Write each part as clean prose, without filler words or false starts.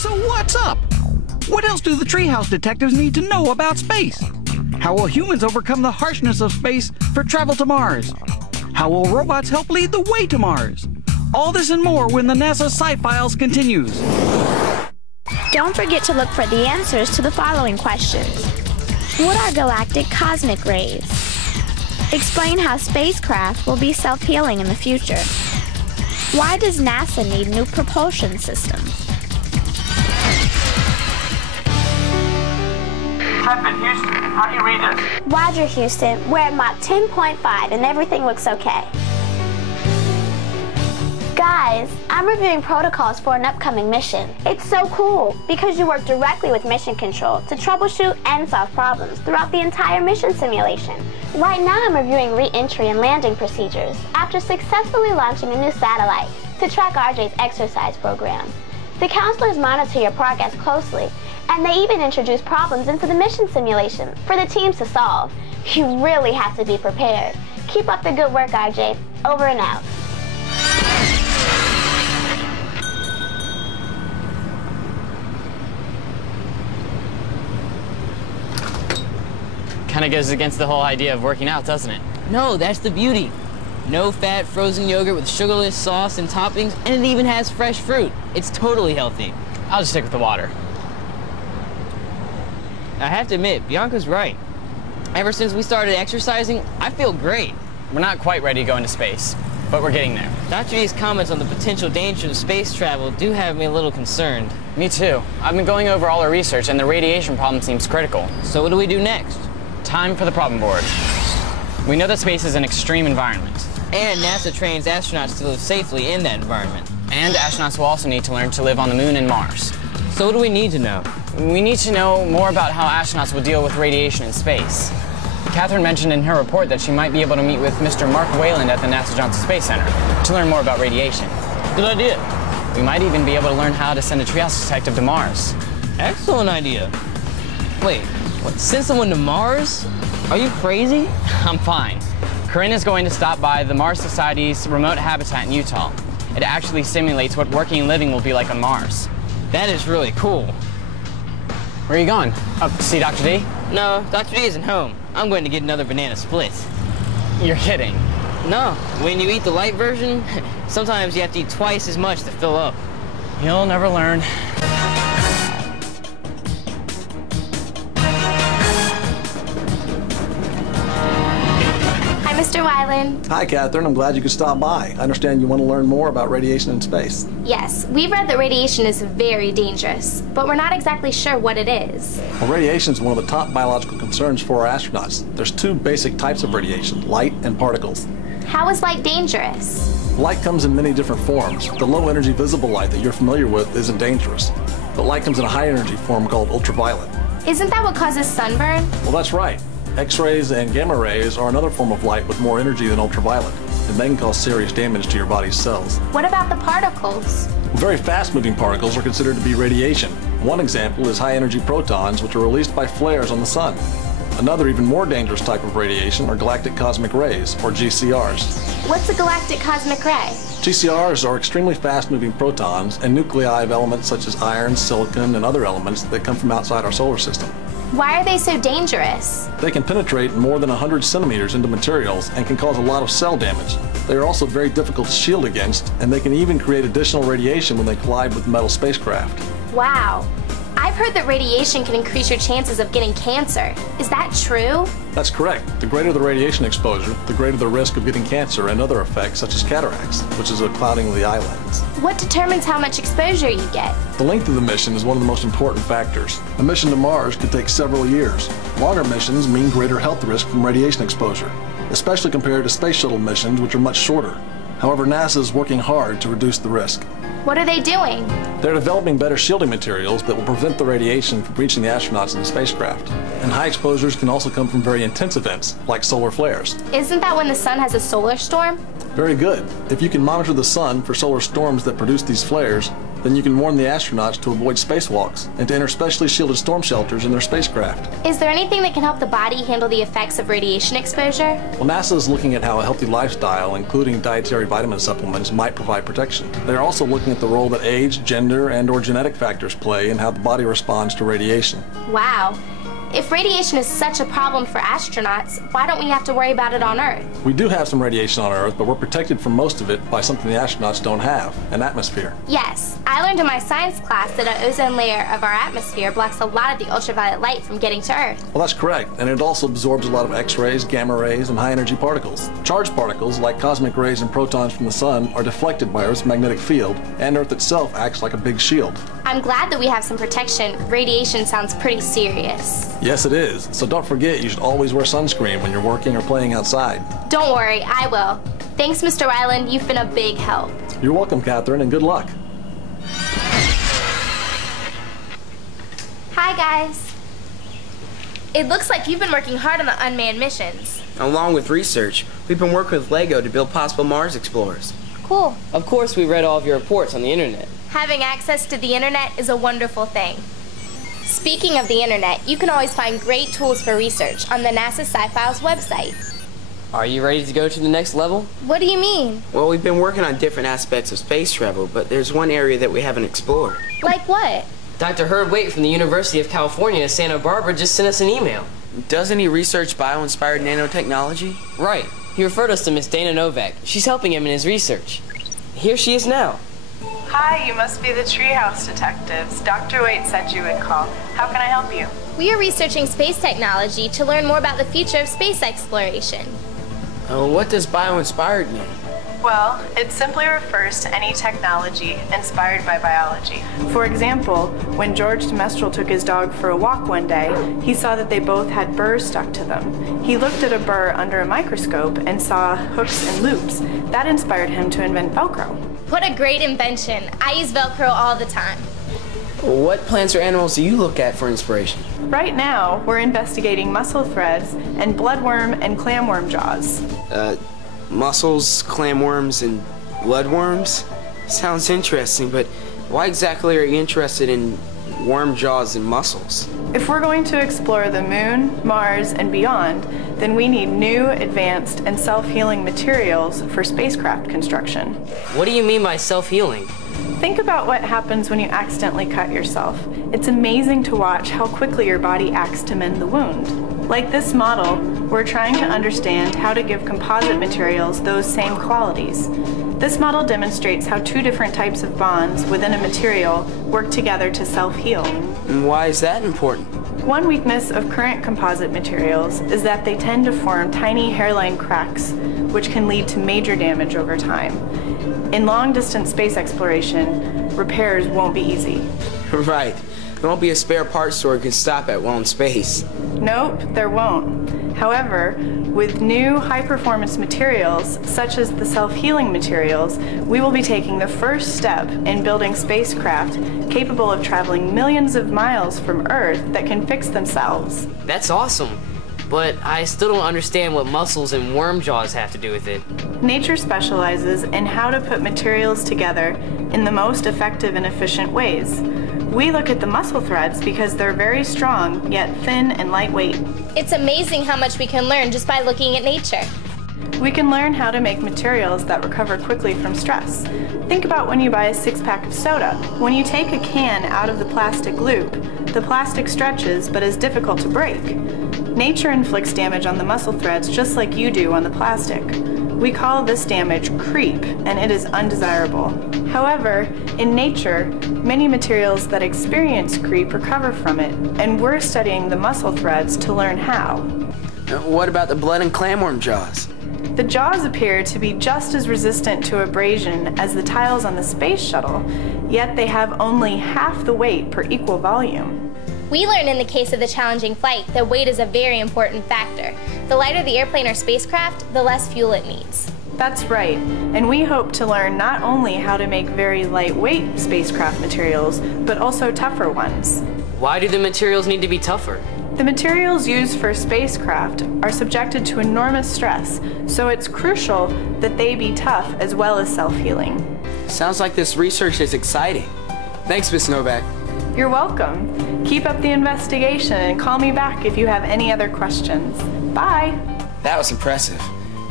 So what's up? What else do the treehouse detectives need to know about space? How will humans overcome the harshness of space for travel to Mars? How will robots help lead the way to Mars? All this and more when the NASA Sci-Files continues. Don't forget to look for the answers to the following questions. What are galactic cosmic rays? Explain how spacecraft will be self-healing in the future. Why does NASA need new propulsion systems? Captain Houston, how do you read this? Roger, Houston. We're at Mach 10.5 and everything looks okay. Guys, I'm reviewing protocols for an upcoming mission. It's so cool because you work directly with mission control to troubleshoot and solve problems throughout the entire mission simulation. Right now I'm reviewing re-entry and landing procedures after successfully launching a new satellite to track RJ's exercise program. The counselors monitor your progress closely, and they even introduce problems into the mission simulation for the teams to solve. You really have to be prepared. Keep up the good work, RJ. Over and out. Kind of goes against the whole idea of working out, doesn't it? No, that's the beauty. No fat frozen yogurt with sugarless sauce and toppings, and it even has fresh fruit. It's totally healthy. I'll just stick with the water. I have to admit, Bianca's right. Ever since we started exercising, I feel great. We're not quite ready to go into space, but we're getting there. Dr. D's comments on the potential dangers of space travel do have me a little concerned. Me too. I've been going over all our research, and the radiation problem seems critical. So what do we do next? Time for the problem board. We know that space is an extreme environment. And NASA trains astronauts to live safely in that environment. And astronauts will also need to learn to live on the Moon and Mars. So what do we need to know? We need to know more about how astronauts will deal with radiation in space. Catherine mentioned in her report that she might be able to meet with Mr. Mark Wayland at the NASA Johnson Space Center to learn more about radiation. Good idea. We might even be able to learn how to send a treehouse detective to Mars. Excellent idea. Wait, what, send someone to Mars? Are you crazy? I'm fine. Corinne is going to stop by the Mars Society's remote habitat in Utah. It actually simulates what working and living will be like on Mars. That is really cool. Where are you going? Up to see Dr. D? No, Dr. D isn't home. I'm going to get another banana split. You're kidding. No, when you eat the light version, sometimes you have to eat twice as much to fill up. You'll never learn. Mr. Weiland. Hi, Catherine. I'm glad you could stop by. I understand you want to learn more about radiation in space. Yes, we've read that radiation is very dangerous, but we're not exactly sure what it is. Well, radiation is one of the top biological concerns for our astronauts. There's two basic types of radiation, light and particles. How is light dangerous? Light comes in many different forms. The low-energy visible light that you're familiar with isn't dangerous, but light comes in a high-energy form called ultraviolet. Isn't that what causes sunburn? Well, that's right. X-rays and gamma rays are another form of light with more energy than ultraviolet, and they can cause serious damage to your body's cells. What about the particles? Very fast-moving particles are considered to be radiation. One example is high-energy protons, which are released by flares on the sun. Another even more dangerous type of radiation are galactic cosmic rays, or GCRs. What's a galactic cosmic ray? GCRs are extremely fast-moving protons and nuclei of elements such as iron, silicon, and other elements that come from outside our solar system. Why are they so dangerous? They can penetrate more than 100 centimeters into materials and can cause a lot of cell damage. They are also very difficult to shield against, and they can even create additional radiation when they collide with metal spacecraft. Wow. I've heard that radiation can increase your chances of getting cancer. Is that true? That's correct. The greater the radiation exposure, the greater the risk of getting cancer and other effects such as cataracts, which is a clouding of the eye lens. What determines how much exposure you get? The length of the mission is one of the most important factors. A mission to Mars could take several years. Longer missions mean greater health risk from radiation exposure, especially compared to space shuttle missions, which are much shorter. However, NASA is working hard to reduce the risk. What are they doing? They're developing better shielding materials that will prevent the radiation from reaching the astronauts in the spacecraft. And high exposures can also come from very intense events, like solar flares. Isn't that when the sun has a solar storm? Very good. If you can monitor the sun for solar storms that produce these flares, Then you can warn the astronauts to avoid spacewalks and to enter specially shielded storm shelters in their spacecraft. Is there anything that can help the body handle the effects of radiation exposure? Well, NASA is looking at how a healthy lifestyle, including dietary vitamin supplements, might provide protection. They're also looking at the role that age, gender, and/or genetic factors play in how the body responds to radiation. Wow. If radiation is such a problem for astronauts, why don't we have to worry about it on Earth? We do have some radiation on Earth, but we're protected from most of it by something the astronauts don't have, an atmosphere. Yes, I learned in my science class that an ozone layer of our atmosphere blocks a lot of the ultraviolet light from getting to Earth. Well, that's correct, and it also absorbs a lot of X-rays, gamma rays, and high-energy particles. Charged particles, like cosmic rays and protons from the sun, are deflected by Earth's magnetic field, and Earth itself acts like a big shield. I'm glad that we have some protection. Radiation sounds pretty serious. Yes, it is. So don't forget, you should always wear sunscreen when you're working or playing outside. Don't worry, I will. Thanks, Mr. Weiland. You've been a big help. You're welcome, Catherine, and good luck. Hi, guys. It looks like you've been working hard on the unmanned missions. Along with research, we've been working with LEGO to build possible Mars explorers. Cool. Of course, we read all of your reports on the internet. Having access to the internet is a wonderful thing. Speaking of the internet, you can always find great tools for research on the NASA Sci-Files website. Are you ready to go to the next level? What do you mean? Well, we've been working on different aspects of space travel, but there's one area that we haven't explored. Like what? Dr. Herb Waite from the University of California, Santa Barbara, just sent us an email. Doesn't he research bio-inspired nanotechnology? Right. He referred us to Miss Dana Novak. She's helping him in his research. Here she is now. Hi, you must be the Treehouse Detectives. Dr. Waite said you would call. How can I help you? We are researching space technology to learn more about the future of space exploration. What does bio-inspired mean? Well, it simply refers to any technology inspired by biology. For example, when George Demestrel took his dog for a walk one day, he saw that they both had burrs stuck to them. He looked at a burr under a microscope and saw hooks and loops. That inspired him to invent Velcro. What a great invention. I use Velcro all the time. What plants or animals do you look at for inspiration? Right now, we're investigating mussel threads and bloodworm and clamworm jaws. Mussels, clamworms, and bloodworms? Sounds interesting, but why exactly are you interested in worm jaws and mussels? If we're going to explore the moon, Mars, and beyond, then we need new, advanced, and self-healing materials for spacecraft construction. What do you mean by self-healing? Think about what happens when you accidentally cut yourself. It's amazing to watch how quickly your body acts to mend the wound. Like this model, we're trying to understand how to give composite materials those same qualities. This model demonstrates how two different types of bonds within a material work together to self-heal. And why is that important? One weakness of current composite materials is that they tend to form tiny hairline cracks, which can lead to major damage over time. In long-distance space exploration, repairs won't be easy. Right. There won't be a spare parts store you can stop at while in space. Nope, there won't. However, with new high-performance materials, such as the self-healing materials, we will be taking the first step in building spacecraft capable of traveling millions of miles from Earth that can fix themselves. That's awesome. But I still don't understand what mussels and worm jaws have to do with it. Nature specializes in how to put materials together in the most effective and efficient ways. We look at the mussel threads because they're very strong, yet thin and lightweight. It's amazing how much we can learn just by looking at nature. We can learn how to make materials that recover quickly from stress. Think about when you buy a six-pack of soda. When you take a can out of the plastic loop, the plastic stretches but is difficult to break. Nature inflicts damage on the mussel threads just like you do on the plastic. We call this damage creep, and it is undesirable. However, in nature, many materials that experience creep recover from it, and we're studying the mussel threads to learn how. What about the blood and clamworm jaws? The jaws appear to be just as resistant to abrasion as the tiles on the space shuttle, yet they have only half the weight per equal volume. We learned in the case of the challenging flight that weight is a very important factor. The lighter the airplane or spacecraft, the less fuel it needs. That's right, and we hope to learn not only how to make very lightweight spacecraft materials, but also tougher ones. Why do the materials need to be tougher? The materials used for spacecraft are subjected to enormous stress, so it's crucial that they be tough as well as self-healing. Sounds like this research is exciting. Thanks, Miss Novak. You're welcome. Keep up the investigation and call me back if you have any other questions. Bye. That was impressive.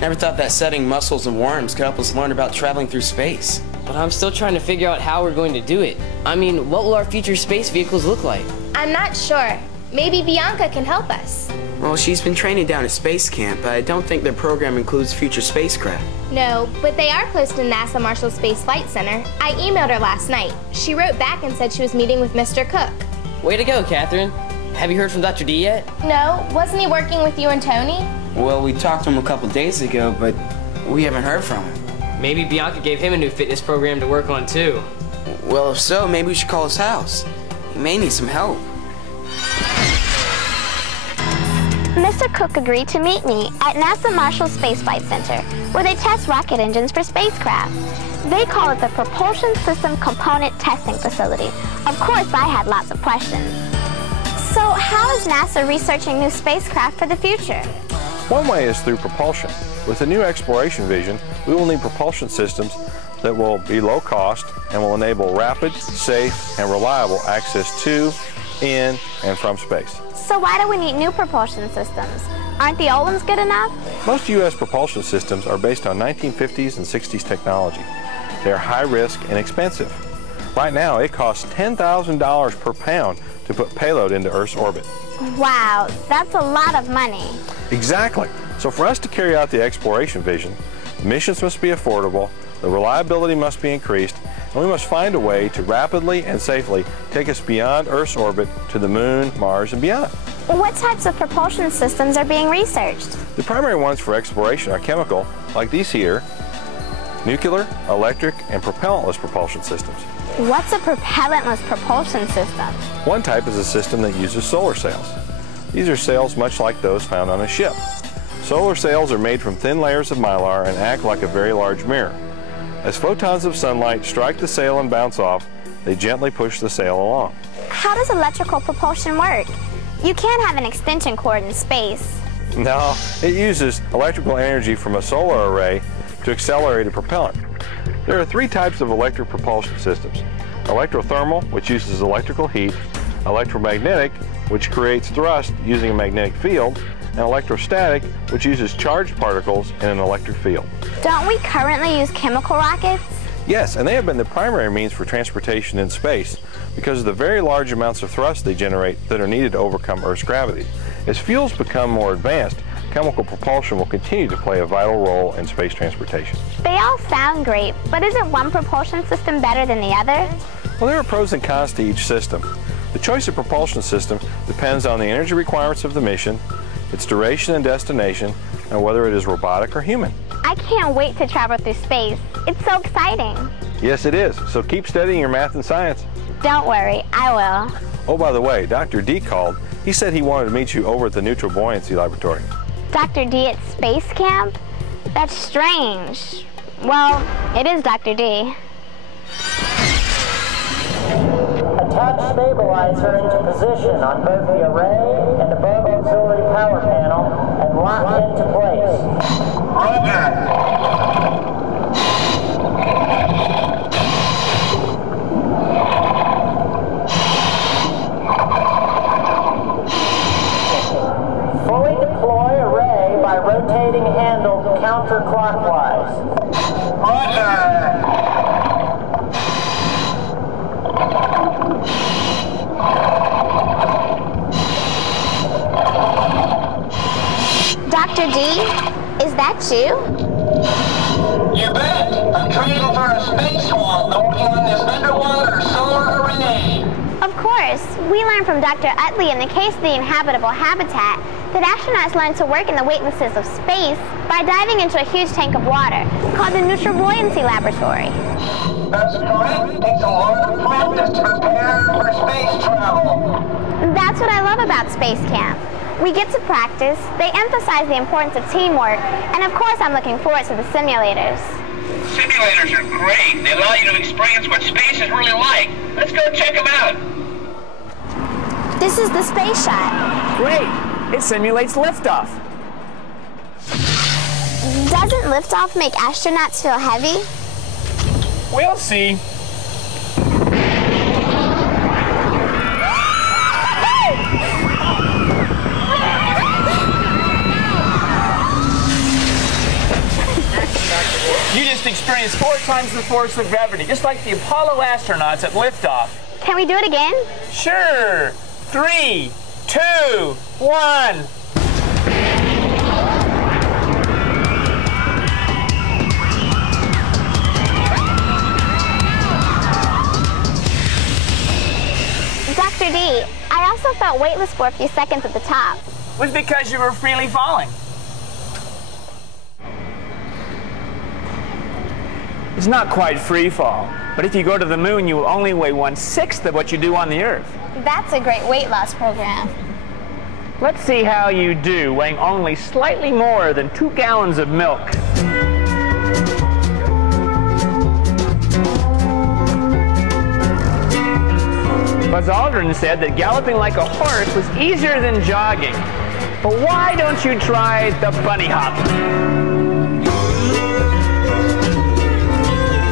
Never thought that studying mussels and worms could help us learn about traveling through space. But I'm still trying to figure out how we're going to do it. I mean, what will our future space vehicles look like? I'm not sure. Maybe Bianca can help us. Well, she's been training down at Space Camp, but I don't think their program includes future spacecraft. No, but they are close to NASA Marshall Space Flight Center. I emailed her last night. She wrote back and said she was meeting with Mr. Cook. Way to go, Catherine. Have you heard from Dr. D yet? No, wasn't he working with you and Tony? Well, we talked to him a couple days ago, but we haven't heard from him. Maybe Bianca gave him a new fitness program to work on too. Well, if so, maybe we should call his house. He may need some help. Mr. Cook agreed to meet me at NASA Marshall Space Flight Center, where they test rocket engines for spacecraft. They call it the Propulsion System Component Testing Facility. Of course, I had lots of questions. So how is NASA researching new spacecraft for the future? One way is through propulsion. With the new exploration vision, we will need propulsion systems that will be low cost and will enable rapid, safe, and reliable access to, in, and from space. So why do we need new propulsion systems? Aren't the old ones good enough? Most U.S. propulsion systems are based on 1950s and 60s technology. They are high risk and expensive. Right now, it costs $10,000 per pound to put payload into Earth's orbit. Wow, that's a lot of money. Exactly. So for us to carry out the exploration vision, missions must be affordable, the reliability must be increased, and we must find a way to rapidly and safely take us beyond Earth's orbit to the Moon, Mars, and beyond. What types of propulsion systems are being researched? The primary ones for exploration are chemical, like these here, nuclear, electric, and propellantless propulsion systems. What's a propellantless propulsion system? One type is a system that uses solar sails. These are sails much like those found on a ship. Solar sails are made from thin layers of mylar and act like a very large mirror. As photons of sunlight strike the sail and bounce off, they gently push the sail along. How does electrical propulsion work? You can't have an extension cord in space. No, it uses electrical energy from a solar array to accelerate a propellant. There are three types of electric propulsion systems: electrothermal, which uses electrical heat; electromagnetic, which creates thrust using a magnetic field; and electrostatic, which uses charged particles in an electric field. Don't we currently use chemical rockets? Yes, and they have been the primary means for transportation in space because of the very large amounts of thrust they generate that are needed to overcome Earth's gravity. As fuels become more advanced, chemical propulsion will continue to play a vital role in space transportation. They all sound great, but isn't one propulsion system better than the other? Well, there are pros and cons to each system. The choice of propulsion system depends on the energy requirements of the mission, its duration and destination, and whether it is robotic or human. I can't wait to travel through space. It's so exciting. Yes, it is. So keep studying your math and science. Don't worry, I will. Oh, by the way, Dr. D called. He said he wanted to meet you over at the Neutral Buoyancy Laboratory. Dr. D at Space Camp? That's strange. Well, it is Dr. D. Attach stabilizer into position on both the array and above auxiliary power panel and lock into place. Roger. Fully deploy array by rotating handle counterclockwise. Roger. Dr. D, is that you? You bet. I'm training for a spacewalk working on this underwater solar array. Of course. We learned from Dr. Utley in the case of the inhabitable habitat that astronauts learn to work in the weightlessness of space by diving into a huge tank of water called the Neutral Buoyancy Laboratory. That's correct. It takes a lot of practice to prepare for space travel. That's what I love about Space Camp. We get to practice, they emphasize the importance of teamwork, and of course I'm looking forward to the simulators. Simulators are great. They allow you to experience what space is really like. Let's go check them out. This is the space shot. Great. It simulates liftoff. Doesn't liftoff make astronauts feel heavy? We'll see. experience 4 times the force of gravity, just like the Apollo astronauts at liftoff. Can we do it again? Sure. 3, 2, 1. Dr. D, I also felt weightless for a few seconds at the top. It was because you were freely falling. It's not quite free fall, but if you go to the moon, you will only weigh 1/6 of what you do on the Earth. That's a great weight loss program. Let's see how you do, weighing only slightly more than 2 gallons of milk. Buzz Aldrin said that galloping like a horse was easier than jogging. But why don't you try the bunny hop?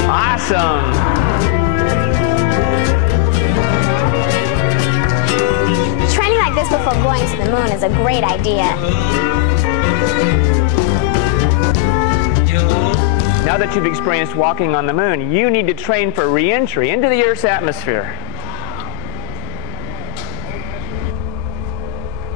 Awesome! Training like this before going to the moon is a great idea. Now that you've experienced walking on the moon, you need to train for re-entry into the Earth's atmosphere.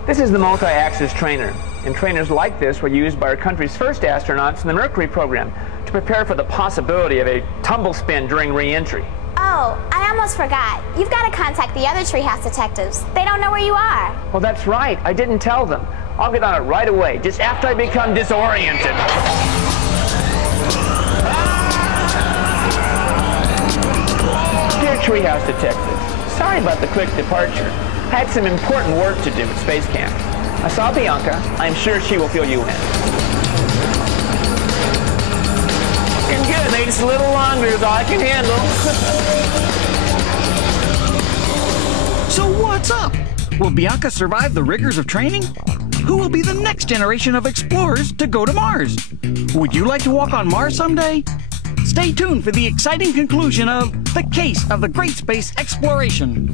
This is the multi-axis trainer, and trainers like this were used by our country's first astronauts in the Mercury program to prepare for the possibility of a tumble spin during re-entry. Oh, I almost forgot. You've got to contact the other treehouse detectives. They don't know where you are. Well, that's right. I didn't tell them. I'll get on it right away, just after I become disoriented. Dear treehouse detectives, sorry about the quick departure. I had some important work to do at Space Camp. I saw Bianca. I'm sure she will fill you in. Looking good. Maybe just a little longer is all I can handle. So what's up? Will Bianca survive the rigors of training? Who will be the next generation of explorers to go to Mars? Would you like to walk on Mars someday? Stay tuned for the exciting conclusion of The Case of the Great Space Exploration.